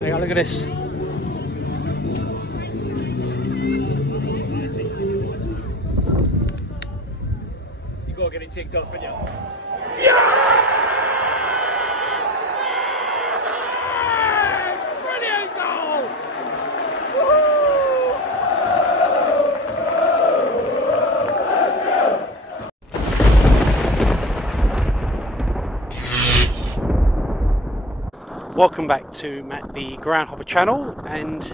Hang on, look at this. You gotta get it ticked off, haven't you? Yeah! Brilliant goal! Welcome back to Matt the Groundhopper channel, and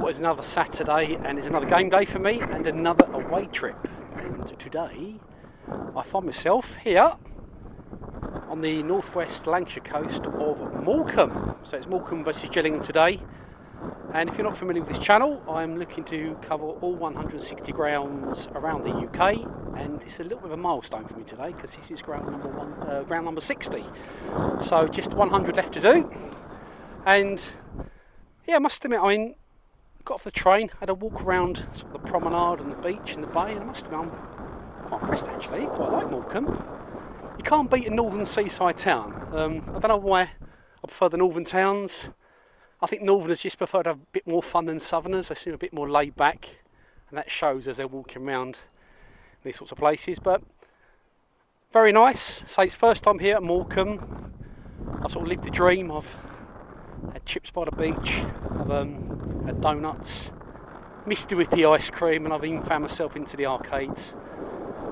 what is another Saturday, and it's another game day for me and another away trip. And today I find myself here on the northwest Lancashire coast of Morecambe. So it's Morecambe versus Gillingham today, and if you're not familiar with this channel, I'm looking to cover all 160 grounds around the UK, and it's a little bit of a milestone for me today because this is ground number 60. So just 100 left to do. And yeah, I must admit, I mean, got off the train, had a walk around sort of the promenade and the beach and the bay, and I must admit, I'm quite impressed actually. Quite like Morecambe. You can't beat a northern seaside town. I don't know why I prefer the northern towns. I think northerners just prefer to have a bit more fun than southerners. They seem a bit more laid back, and that shows as they're walking around these sorts of places. But very nice. So it's first time here at Morecambe. I've sort of lived the dream. I've had chips by the beach, I've had donuts, Mr. Whippy ice cream, and I've even found myself into the arcades.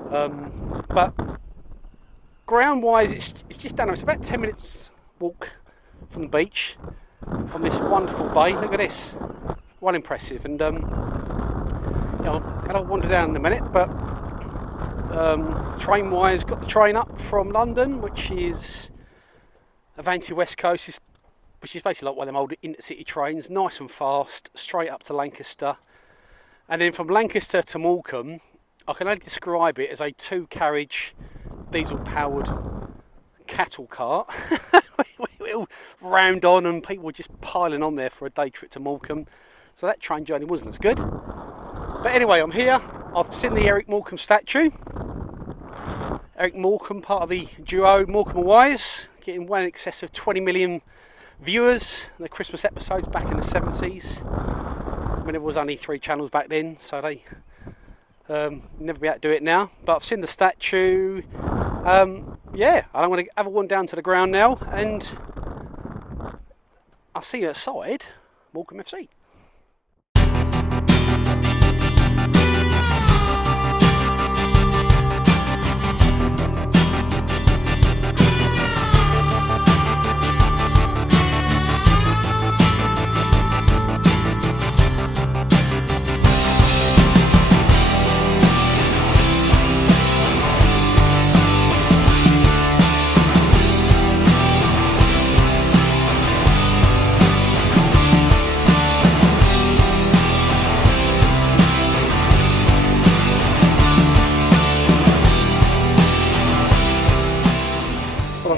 But ground wise, it's just down there. It's about 10 minutes walk from the beach, from this wonderful bay. Look at this, well impressive. And you know, I'm going to wander down in a minute, but train wise, got the train up from London, which is Avanti West Coast, which is basically like one of them old intercity trains, nice and fast, straight up to Lancaster. And then from Lancaster to Morecambe, I can only describe it as a 2-carriage diesel-powered cattle cart. We all round on, and people were just piling on there for a day trip to Morecambe. So that train journey wasn't as good. But anyway, I'm here. I've seen the Eric Morecambe statue. Eric Morecambe, part of the duo Morecambe and Wise, getting well in excess of 20 million viewers in the Christmas episodes back in the 70s. I mean, there was only 3 channels back then, so they never be able to do it now. But I've seen the statue. Yeah, I'm going to have a one down to the ground now, and I'll see you outside Morecambe FC.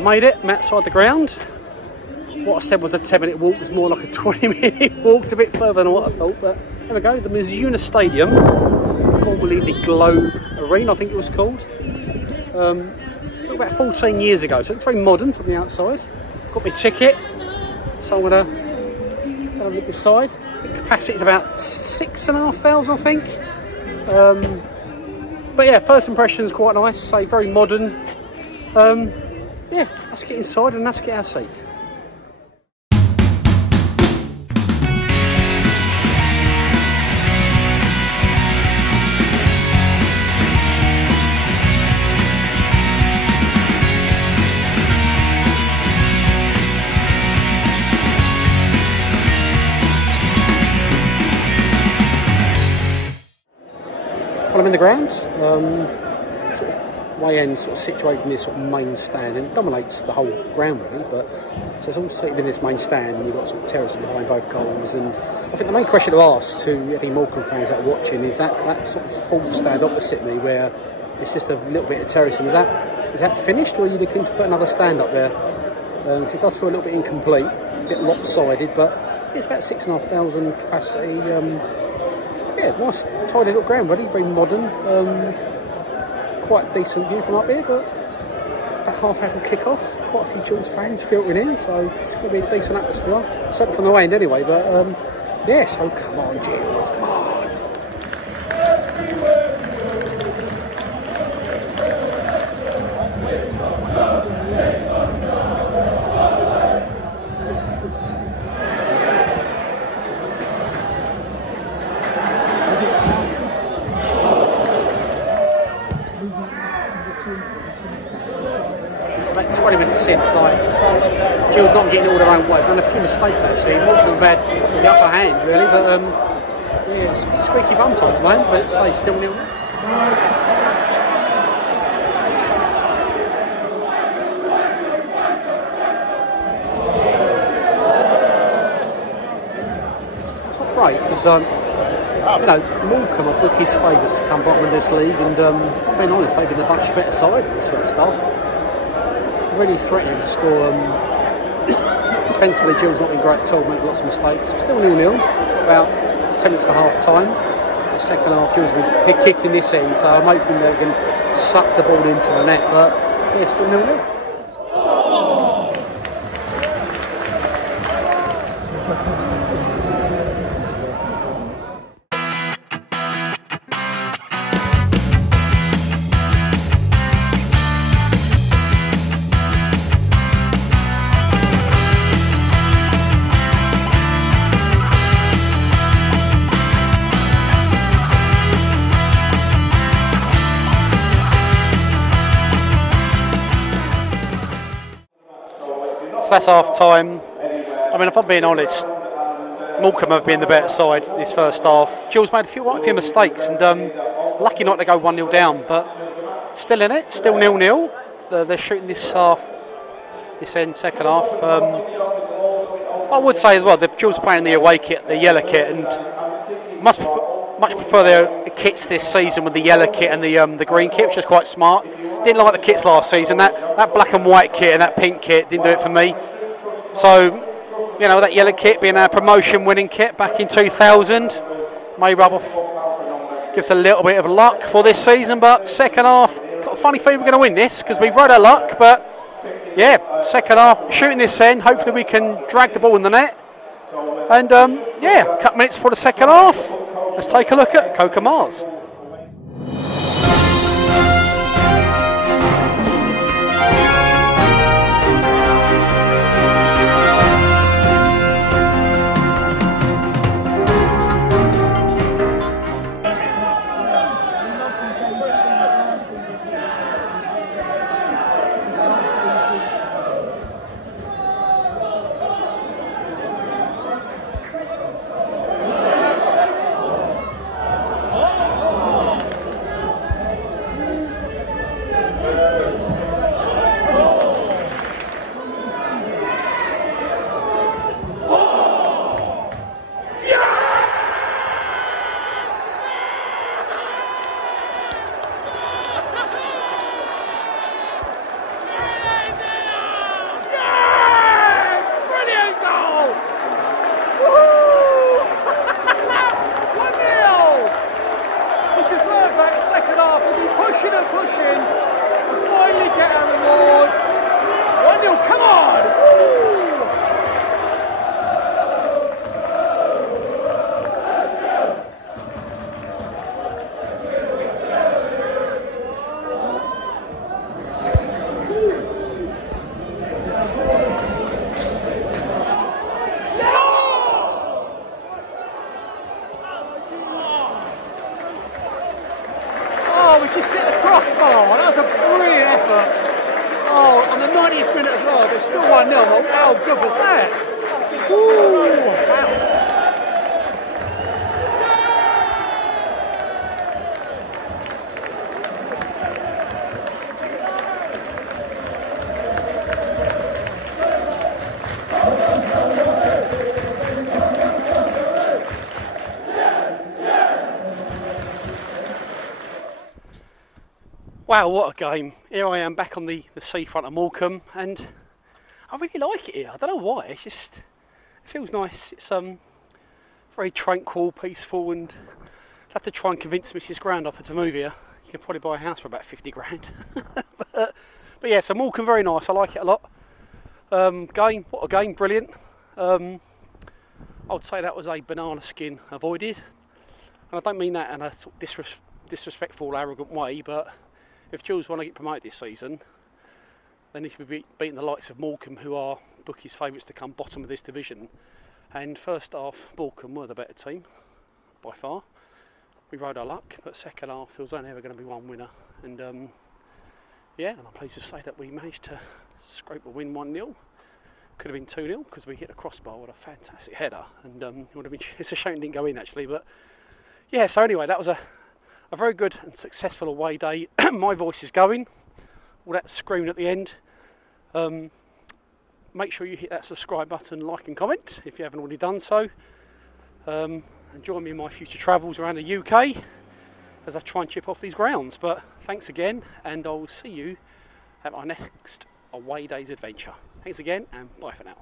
Made it, I'm outside the ground. What I said was a 10-minute walk, was more like a 20-minute walk. It's a bit further than what I thought, but there we go. The Mizuno Stadium, formerly the Globe Arena, I think it was called. About 14 years ago, so it's very modern from the outside. Got my ticket, so I'm gonna have a look inside. The capacity is about 6,500, I think. But yeah, first impressions quite nice. So very modern. Yeah, let's get inside and let's get our seat. Well, I'm in the ground. Sort of way end, sort of situated in this sort of main stand, and it dominates the whole ground really. But so it's all seated in this main stand, and you've got sort of terrace behind both goals. And I think the main question to ask to any Morecambe fans that are watching is that sort of fourth stand opposite me, where it's just a little bit of terracing. Is that finished, or are you looking to put another stand up there? So it does feel a little bit incomplete, a bit lopsided, but it's about 6,500 capacity. Yeah, nice, tidy little ground, really, very modern. Quite decent view from up here, but about half hour from kick-off. Quite a few Gills fans filtering in, so it's going to be a decent atmosphere. Certainly from the way end anyway, but yeah, so come on Gills, come on. About 20 minutes in, it's like Gills not getting it all their own way. They've done a few mistakes actually. Morecambe have had the upper hand really, but yeah, it's a bit squeaky bum time at the moment, but say still 0-0. It's not great because you know, Morecambe are book his favourites to come bottom of this league, and if I'm being honest, they've been a much better side in this first half. Really threatening to score. Defensively, Gills not been great at all, made lots of mistakes. Still 0-0, about 10 minutes to half time. The second half, Gills have been kicking this end, so I'm hoping they can suck the ball into the net, but yeah, still 0-0. So that's half time. I mean, if I'm being honest, Morecambe have been the better side this first half. Gills made quite a few mistakes, and lucky not to go 1-0 down, but still in it, still 0-0. They're shooting this end, second half. I would say as well, the Gills playing the away kit, the yellow kit, and much prefer their kits this season with the yellow kit and the green kit, which is quite smart. Didn't like the kits last season. That black and white kit and that pink kit didn't do it for me. So, you know, that yellow kit being our promotion winning kit back in 2000 may rub off, gives a little bit of luck for this season. But second half, got a funny feeling we're going to win this because we've rode our luck. But yeah, second half, shooting this end. Hopefully we can drag the ball in the net. And yeah, a couple minutes for the second half. Let's take a look at Coca Mars. Just hit the crossbar. That was a brilliant effort. Oh, on the 90th minute as well. There's still 1-0. How good was that? Ooh, wow. Wow, what a game. Here I am back on the seafront of Morecambe, and I really like it here. I don't know why, it feels nice. It's very tranquil, peaceful, and I'll have to try and convince Mrs. Groundhopper to move here. You can probably buy a house for about 50 grand. But yeah, so Morecambe, very nice. I like it a lot. Game, what a game, brilliant. I would say that was a banana skin avoided. And I don't mean that in a sort of disrespectful, arrogant way, but if Gills want to get promoted this season, they need to be beating the likes of Morecambe, who are bookies' favourites to come bottom of this division. And first half, Morecambe were the better team, by far. We rode our luck, but second half, there was only ever going to be one winner. And yeah, and I'm pleased to say that we managed to scrape a win 1-0. Could have been 2-0 because we hit a crossbar with a fantastic header. And it would have been, it's a shame it didn't go in actually. But yeah, so anyway, that was a very good and successful away day. My voice is going. All that screaming at the end. Make sure you hit that subscribe button, like and comment if you haven't already done so. And join me in my future travels around the UK as I try and chip off these grounds. But thanks again, and I will see you at my next away day's adventure. Thanks again, and bye for now.